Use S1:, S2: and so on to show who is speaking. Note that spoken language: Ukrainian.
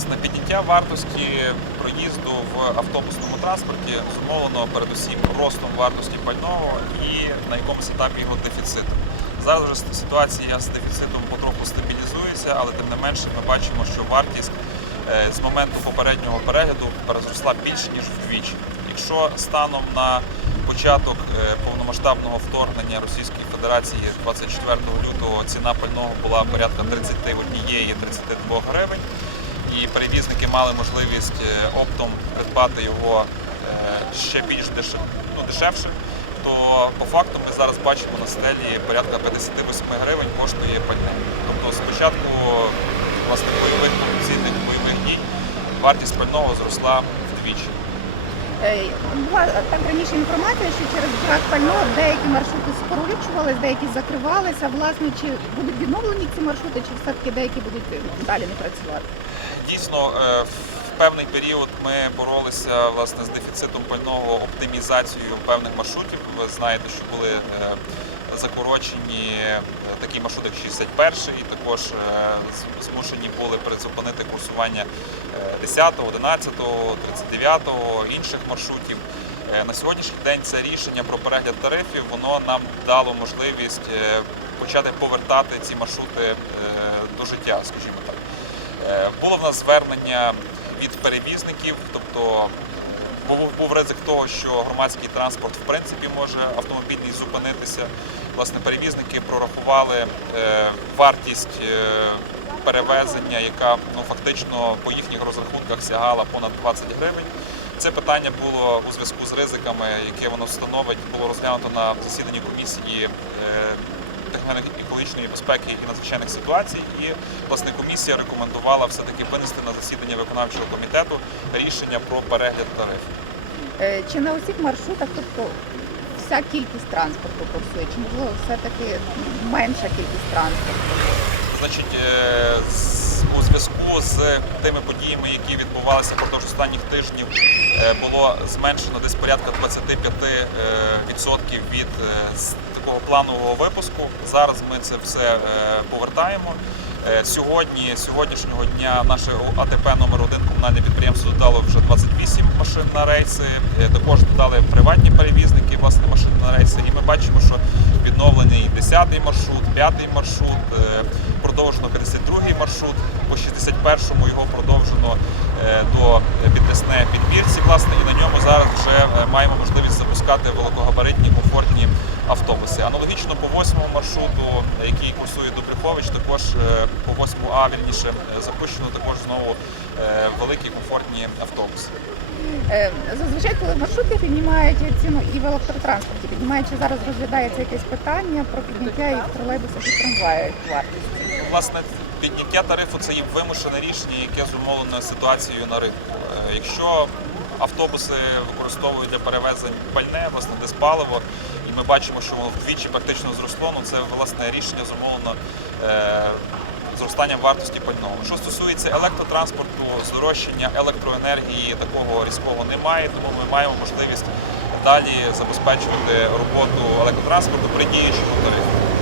S1: Власне, підняття вартості проїзду в автобусному транспорті зумовлено передусім ростом вартості пального і на якомусь етапі його дефіцитом. Зараз вже ситуація з дефіцитом потроху стабілізується, але тим не менше ми бачимо, що вартість е, з моменту попереднього перегляду зросла більше ніж вдвічі. Якщо станом на початок е, повномасштабного вторгнення Російської Федерації 24 лютого ціна пального була порядка 31-32 гривень, і перевізники мали можливість е, оптом придбати його е, ще більш дешев- ну, дешевше, то по факту ми зараз бачимо на стелі порядка 58 гривень коштує пальне. Тобто спочатку власне бойових повноцінних бойових дій вартість пального зросла вдвічі.
S2: Е, Була так раніше інформація, що через брак пального деякі маршрути скорочувались, деякі закривалися. Власне, чи будуть відновлені ці маршрути, чи все-таки деякі будуть е, далі не працювати?
S1: Дійсно, е, в певний період ми боролися власне з дефіцитом пального оптимізацією певних маршрутів. Ви знаєте, що були закорочені е, такі маршрути, як 61 і також е, змушені були призупинити курсування е, 10, 11, 39 інших маршрутів. Е, На сьогоднішній день це рішення про перегляд тарифів воно нам дало можливість почати повертати ці маршрути до життя, скажімо так. Було в нас звернення від перевізників, тобто був ризик того, що громадський транспорт в принципі може автомобільний зупинитися. Власне, перевізники прорахували е, вартість е, перевезення, яка ну, фактично по їхніх розрахунках сягала понад 20 гривень. Це питання було у зв'язку з ризиками, яке воно становить, було розглянуто на засіданні комісії е, техногенно-екологічної безпеки і надзвичайних ситуацій. І власне комісія рекомендувала все-таки винести на засідання виконавчого комітету рішення про перегляд тарифів.
S2: Чи на усіх маршрутах, тобто вся кількість транспорту курсує, чи можливо все-таки менша кількість транспорту?
S1: Значить, е, у зв'язку з тими подіями, які відбувалися впродовж останніх тижнів, е, було зменшено десь порядка 25% відсотків від е, такого планового випуску. Зараз ми це все е, повертаємо. Е, Сьогодні, сьогоднішнього дня, наше АТП номер 1 комунальне підприємство додало вже 28 машин на рейси. Е, Також додали приватні перевізники власне машин на рейси. І ми бачимо, що відновлений 10-й маршрут, 5-й маршрут, е, продовжено 52-й маршрут. По 61-му його продовжено до підвесне підбірці. Власне, і на ньому зараз вже маємо можливість запускати великогабаритні комфортні автобуси. Аналогічно по 8-му маршруту, який курсує до Брюхович, також е, по 8А вірніше е, запущено також знову е, великі комфортні автобуси.
S2: Зазвичай, коли маршрути піднімають ціну і в електротранспорті, піднімають, чи зараз розглядається якесь питання про підняття і в тролейбусах і трамваях вартості?
S1: Власне, підняття тарифу це є вимушене рішення, яке зумовлено ситуацією на ринку. Якщо автобуси використовують для перевезень пальне, власне, диспаливо, і ми бачимо, що воно вдвічі практично зросло, ну це власне рішення зумовлено е, зростанням вартості пального. Що стосується електротранспорту, здорожчання електроенергії такого різкого немає, тому ми маємо можливість далі забезпечувати роботу електротранспорту при діючому тарифі.